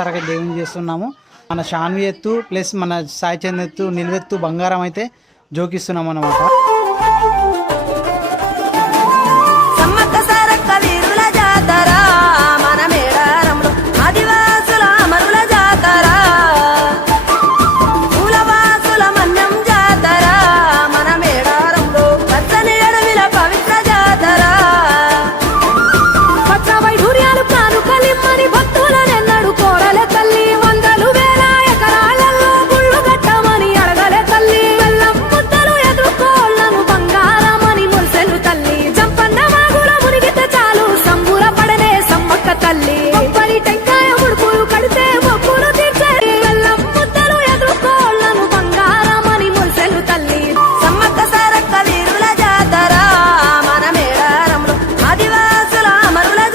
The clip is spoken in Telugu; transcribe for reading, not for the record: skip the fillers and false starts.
దసరాకి దేవుని చేస్తున్నాము. మన శాన్వి ఎత్తు ప్లస్ మన సాయి చంద్ ఎత్తు నిలువెత్తు బంగారం అయితే జోకిస్తున్నాం అన్నమాట.